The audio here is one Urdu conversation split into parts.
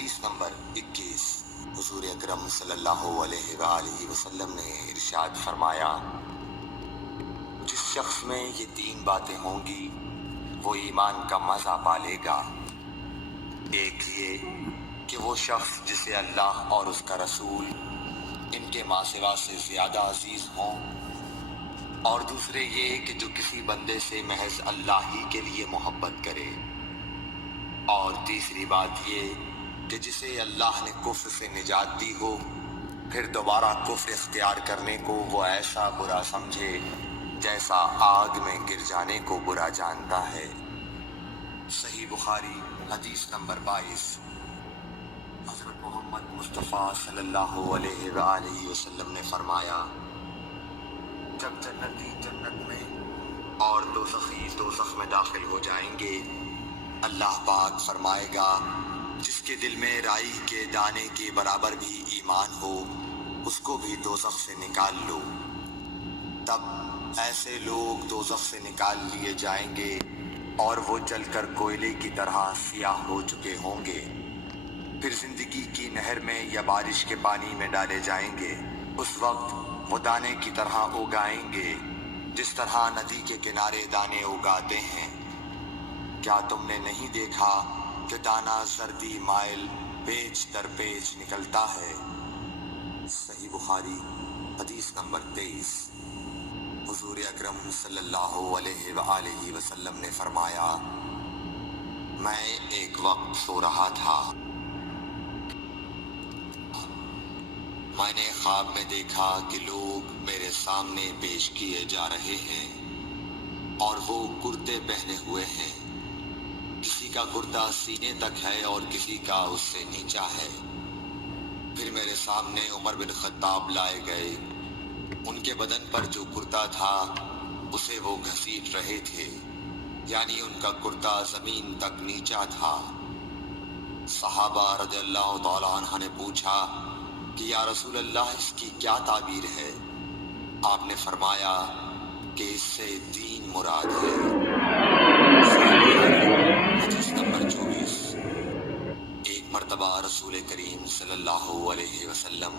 حدیث نمبر 21۔ حضور اکرم صلی اللہ علیہ وآلہ وسلم نے ارشاد فرمایا، جس شخص میں یہ 3 باتیں ہوں گی وہ ایمان کا مزہ پالے گا۔ ایک یہ کہ وہ شخص جسے اللہ اور اس کا رسول ان کے ماں سوا سے زیادہ عزیز ہوں، اور دوسرے یہ کہ جو کسی بندے سے محض اللہ ہی کے لیے محبت کرے، اور تیسری بات یہ کہ جسے اللہ نے کفر سے نجات دی ہو پھر دوبارہ کفر اختیار کرنے کو وہ ایسا برا سمجھے جیسا آگ میں گر جانے کو برا جانتا ہے۔ صحیح بخاری حدیث نمبر 22۔ حضرت محمد مصطفیٰ صلی اللہ علیہ وآلہ وسلم نے فرمایا، جب جنتی جنت میں اور دوزخی دوزخ میں داخل ہو جائیں گے، اللہ پاک فرمائے گا جس کے دل میں رائی کے دانے کے برابر بھی ایمان ہو اس کو بھی دوزخ سے نکال لو۔ تب ایسے لوگ دوزخ سے نکال لیے جائیں گے اور وہ جل کر کوئلے کی طرح سیاہ ہو چکے ہوں گے، پھر زندگی کی نہر میں یا بارش کے پانی میں ڈالے جائیں گے۔ اس وقت وہ دانے کی طرح اگائیں گے جس طرح ندی کے کنارے دانے اگاتے ہیں۔ کیا تم نے نہیں دیکھا کہ دانہ زردی مائل پیچ در پیچ نکلتا ہے؟ صحیح بخاری حدیث نمبر 23۔ حضور اکرم صلی اللہ علیہ وآلہ وسلم نے فرمایا، میں ایک وقت سو رہا تھا، میں نے خواب میں دیکھا کہ لوگ میرے سامنے پیش کیے جا رہے ہیں اور وہ کرتے پہنے ہوئے ہیں، کسی کا کرتا سینے تک ہے اور کسی کا اس سے نیچا ہے۔ پھر میرے سامنے عمر بن خطاب لائے گئے، ان کے بدن پر جو کرتا تھا اسے وہ گھسیٹ رہے تھے، یعنی ان کا کرتا زمین تک نیچا تھا۔ صحابہ رضی اللہ تعالیٰ عنہ نے پوچھا کہ یا رسول اللہ اس کی کیا تعبیر ہے؟ آپ نے فرمایا کہ اس سے دین مراد ہے۔ حدیث نمبر 24۔ ایک مرتبہ رسول کریم صلی اللہ علیہ وسلم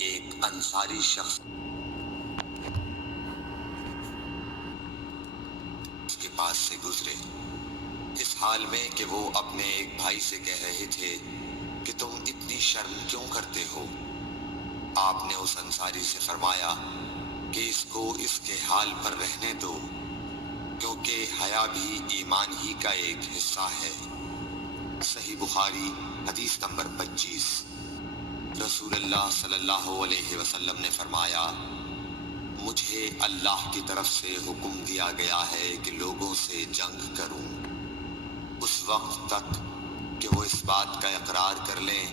ایک انصاری شخص کے پاس سے گزرے، اس حال میں کہ وہ اپنے ایک بھائی سے کہہ رہے تھے کہ تم اتنی شرم کیوں کرتے ہو؟ آپ نے اس انصاری سے فرمایا کہ اس کو اس کے حال پر رہنے دو، کیونکہ حیا بھی ایمان ہی کا ایک حصہ ہے۔ صحیح بخاری حدیث نمبر 25۔ رسول اللہ صلی اللہ علیہ وسلم نے فرمایا، مجھے اللہ کی طرف سے حکم دیا گیا ہے کہ لوگوں سے جنگ کروں اس وقت تک کہ وہ اس بات کا اقرار کر لیں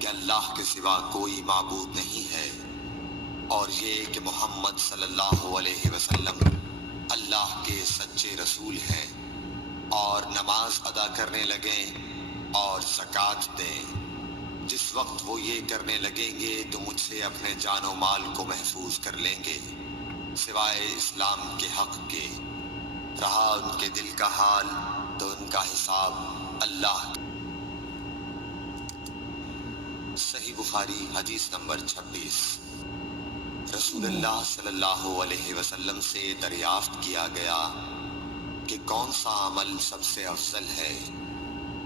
کہ اللہ کے سوا کوئی معبود نہیں ہے، اور یہ کہ محمد صلی اللہ علیہ وسلم اللہ کے سچے رسول ہیں، اور نماز ادا کرنے لگیں اور زکوٰۃ دیں۔ جس وقت وہ یہ کرنے لگیں گے تو مجھ سے اپنے جان و مال کو محفوظ کر لیں گے سوائے اسلام کے حق کے۔ رہا ان کے دل کا حال تو ان کا حساب اللہ۔ صحیح بخاری حدیث نمبر 26۔ رسول اللہ صلی اللہ علیہ وسلم سے دریافت کیا گیا کہ کون سا عمل سب سے افضل ہے؟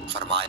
فرمایا